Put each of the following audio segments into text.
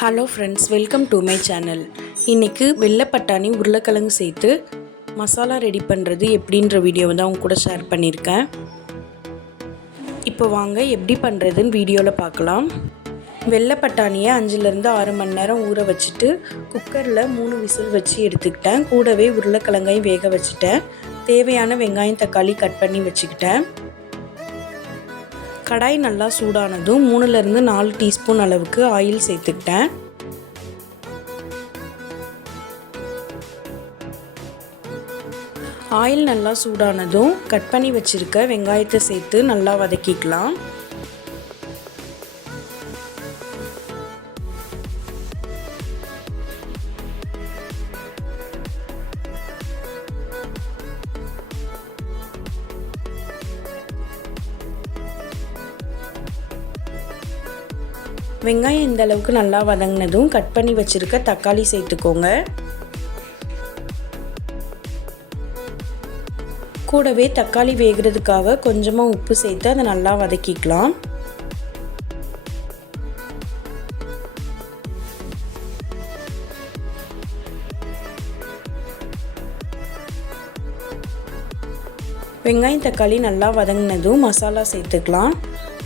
Hello friends, welcome to my channel. இன்றைக்கி வெள்ளை பட்டாணி உருளைக்கிழங்கு சேர்த்து மசாலா ரெடி பண்ணுறது எப்படின்ற வீடியோவை தான் அவங்க கூட ஷேர் பண்ணியிருக்கேன். இப்போ வாங்க எப்படி பண்ணுறதுன்னு வீடியோவில் பார்க்கலாம். வெள்ளை பட்டாணியை 5-6 மணி நேரம் ஊற வச்சுட்டு குக்கரில் 3 விசில் வச்சு எடுத்துக்கிட்டேன். கூடவே உருளைக்கிழங்கையும் வேக வச்சுட்டேன். தேவையான வெங்காயம் தக்காளி கட் பண்ணி வச்சுக்கிட்டேன். கடாய் நல்லா சூடானதும் 3-4 டீஸ்பூன் அளவுக்கு ஆயில் சேர்த்துக்கிட்டேன். ஆயில் நல்லா சூடானதும் கட் பண்ணி வச்சுருக்க வெங்காயத்தை சேர்த்து நல்லா வதக்கிக்கலாம். வெங்காயம் இந்த அளவுக்கு நல்லா வதங்கினதும் கட் பண்ணி வச்சுருக்க தக்காளி சேர்த்துக்கோங்க. கூடவே தக்காளி வேகிறதுக்காக கொஞ்சமாக உப்பு சேர்த்து அதை நல்லா வதக்கிக்கலாம். வெங்காயம் தக்காளி நல்லா வதங்கினதும் மசாலா சேர்த்துக்கலாம்.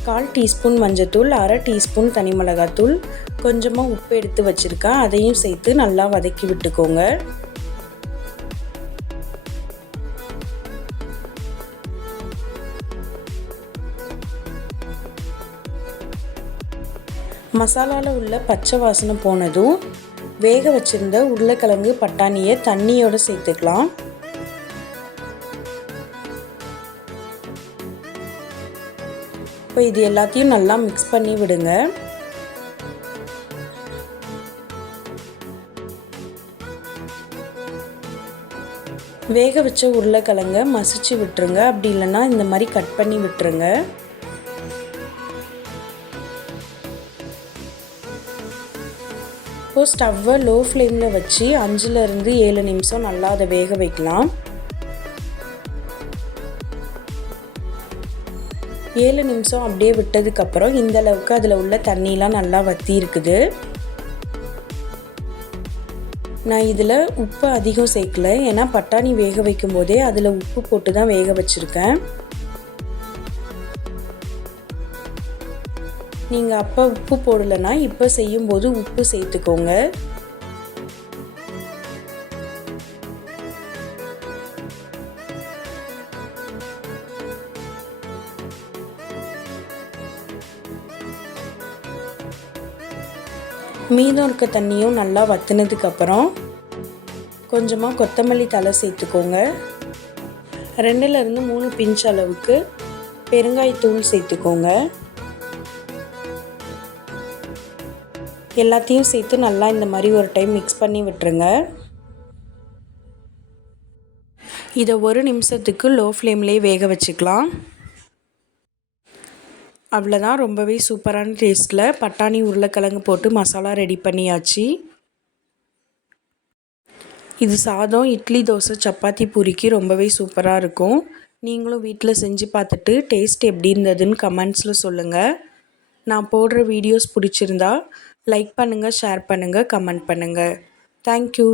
1/4 டீஸ்பூன் மஞ்சத்தூள், 1/2 டீஸ்பூன் தனி மிளகாத்தூள், கொஞ்சமாக உப்பு எடுத்து வச்சுருக்கேன். அதையும் சேர்த்து நல்லா வதக்கி விட்டுக்கோங்க. மசாலாவில் உள்ள பச்சை வாசனை போனதும் வேக வச்சுருந்த உருளைக்கிழங்கு பட்டாணியை தண்ணியோடு சேர்த்துக்கலாம். இப்போ இது எல்லாத்தையும் நல்லா மிக்ஸ் பண்ணி விடுங்க. வேக வச்ச உருளைக்கிழங்க மசிச்சு விட்டுருங்க. அப்படி இல்லைன்னா இந்த மாதிரி கட் பண்ணி விட்டுருங்க. இப்போ ஸ்டவ்வை லோ ஃப்ளேமில் வச்சு 5-7 நிமிஷம் நல்லா அதை வேக வைக்கலாம். 7 நிமிஷம் அப்படியே விட்டதுக்கப்புறம் இந்த அளவுக்கு அதில் உள்ள தண்ணிலாம் நல்லா வற்றி இருக்குது. நான் இதில் உப்பு அதிகம் சேர்க்கல, ஏன்னா பட்டாணி வேக வைக்கும் போதே அதில் உப்பு போட்டு தான் வேக வச்சுருக்கேன். நீங்கள் அப்போ உப்பு போடலைன்னா இப்போ செய்யும்போது உப்பு சேர்த்துக்கோங்க. மீதம் இருக்க தண்ணியும் நல்லா வற்றினதுக்கப்புறம் கொஞ்சமாக கொத்தமல்லி தழை சேர்த்துக்கோங்க. 2-3 பிஞ்ச் அளவுக்கு பெருங்காயத்தூள் சேர்த்துக்கோங்க. எல்லாத்தையும் சேர்த்து நல்லா இந்த மாதிரி ஒரு டைம் மிக்ஸ் பண்ணி விட்டுருங்க. இதை 1 நிமிஷத்துக்கு லோ ஃப்ளேம்லேயே வேக வச்சுக்கலாம். அவ்வளோதான், ரொம்பவே சூப்பரான டேஸ்ட்டில் பட்டாணி உருளைக்கிழங்கு போட்டு மசாலா ரெடி பண்ணியாச்சு. இது சாதம், இட்லி, தோசை, சப்பாத்தி, பூரிக்கு ரொம்பவே சூப்பராக இருக்கும். நீங்களும் வீட்டில் செஞ்சு பார்த்துட்டு டேஸ்ட் எப்படி இருந்ததுன்னு கமெண்ட்ஸில் சொல்லுங்கள். நான் போடுற வீடியோஸ் பிடிச்சிருந்தா லைக் பண்ணுங்கள், ஷேர் பண்ணுங்கள், கமெண்ட் பண்ணுங்கள். தேங்க்யூ.